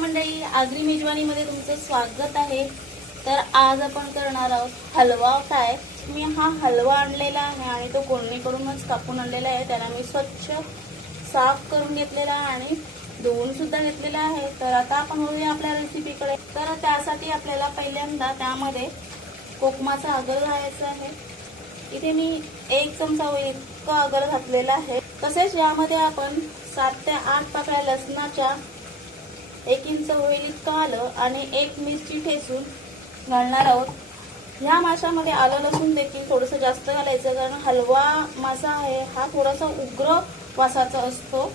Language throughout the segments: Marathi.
मंडळी आगरी मेजवानीमध्ये तुमचं स्वागत आहे. तर आज आपण करणार आहोत हलवा फ्राय. मी हा हलवा आणलेला आहे आणि तो कोळणीकडूनच कापून आणलेला आहे. त्याला मी स्वच्छ साफ करून घेतलेला आहे आणि धुवून सुद्धा घेतलेला आहे. तर आता आपण होऊया आपल्या रेसिपीकडे तर त्यासाठी आपल्याला पहिल्यांदा त्यामध्ये कोकमाचा आगर घालायचा आहे. इथे मी एक चमचा इतकं इतका आगर घातलेला आहे. तसेच यामध्ये आपण सात ते आठ पाकळ्या लसणाच्या एक इंच होईल इतकं आलं आणि एक मिरची ठेचून घालणार आहोत. ह्या माशामध्ये आलं लसूण देखील थोडंसं जास्त घालायचं कारण हलवा मासा आहे हा थोडासा उग्र वासाचा असतो.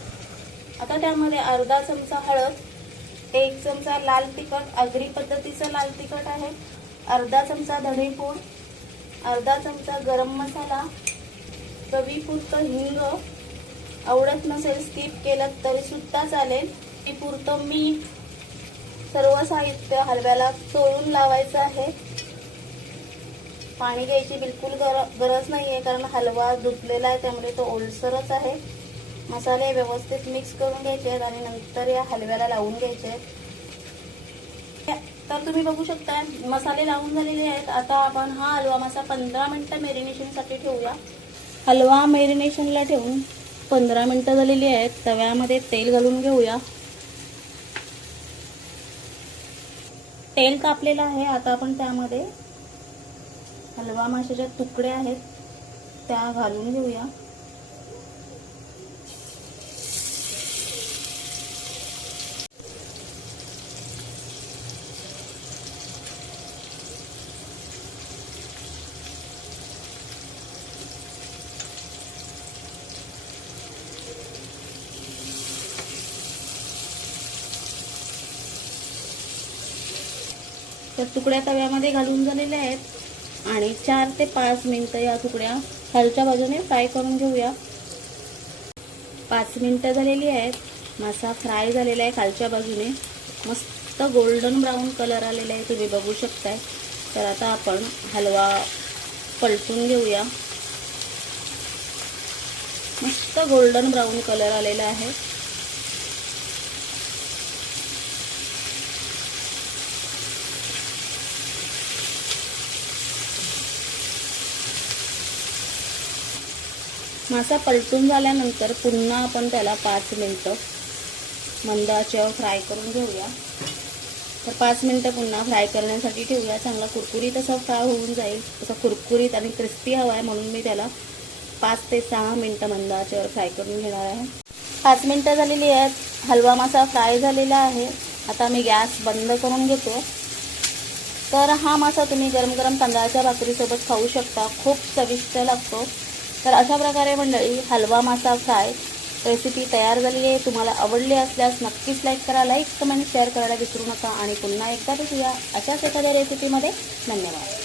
आता त्यामध्ये अर्धा चमचा हळद एक चमचा लाल तिखट आगरी पद्धतीचं लाल तिखट आहे अर्धा चमचा धणेपूड अर्धा चमचा गरम मसाला चवीपुरतं हिंग. आवडत नसेल स्किप केलं तरी सुद्धा चालेल. पुरतं मीठ सर्व साहित्य हलव्याला चोळून लावायचं आहे. पाणी घ्यायची बिलकुल गर गरज नाही आहे कारण हलवा धुतलेला आहे त्यामुळे तो ओलसरच आहे. मसाले व्यवस्थित मिक्स करून घ्यायचे आहेत आणि नंतर या हलव्याला लावून घ्यायचे आहेत. तर तुम्ही बघू शकता मसाले लावून झालेले आहेत. आता आपण हा हलवा मासा पंधरा मिनटं मेरिनेशनसाठी ठेवूया. हलवा मेरिनेशनला ठेवून पंधरा मिनटं झालेली आहेत. तव्यामध्ये तेल घालून घेऊया. तेल कापलेलं आहे. आता आपण त्यामध्ये हलवा माशाच्या तुकड्या आहेत. त्या घालून घेऊया. तर तुकड्या तव्यामध्ये घालून झालेल्या आहेत. आणि चार ते पाच मिनटं या तुकड्या खालच्या बाजूने फ्राय करून घेऊया. पाच मिनटं झालेली आहेत. मासा फ्राय झालेला आहे खालच्या बाजूने. मस्त गोल्डन ब्राऊन कलर आलेला आहे. तुम्ही बघू शकताय. तर आता आपण हलवा पलटून घेऊया. मस्त गोल्डन ब्राऊन कलर आलेला आहे. मासा पलटून झाल्यानंतर पुन्हा आपण त्याला पाच मिनटं मंद आचेवर फ्राय करून घेऊया. तर पाच मिनटं पुन्हा फ्राय करण्यासाठी ठेवूया. चांगला कुरकुरीत असा फ्राय होऊन जाईल. तसा कुरकुरीत आणि क्रिस्पी हवा आहे म्हणून मी त्याला पाच ते सहा मिनटं मंद आचेवर फ्राय करून घेणार आहे. पाच मिनटं झालेली आहेत. हलवा मासा फ्राय झालेला आहे. आता मी गॅस बंद करून घेतो. तर हा मासा तुम्ही गरम गरम तांदळाच्या भाकरीसोबत खाऊ शकता. खूप चविष्ट लागतो. तर अशा प्रकारे मंडळी हलवा मासा फ्राय रेसिपी तयार झाली आहे. तुम्हाला आवडली असल्यास नक्कीच लाईक करा लाईक कमेंट शेअर करायला विसरू नका. आणि पुन्हा एकदा भेटूया अशाच एखाद्या रेसिपीमध्ये धन्यवाद.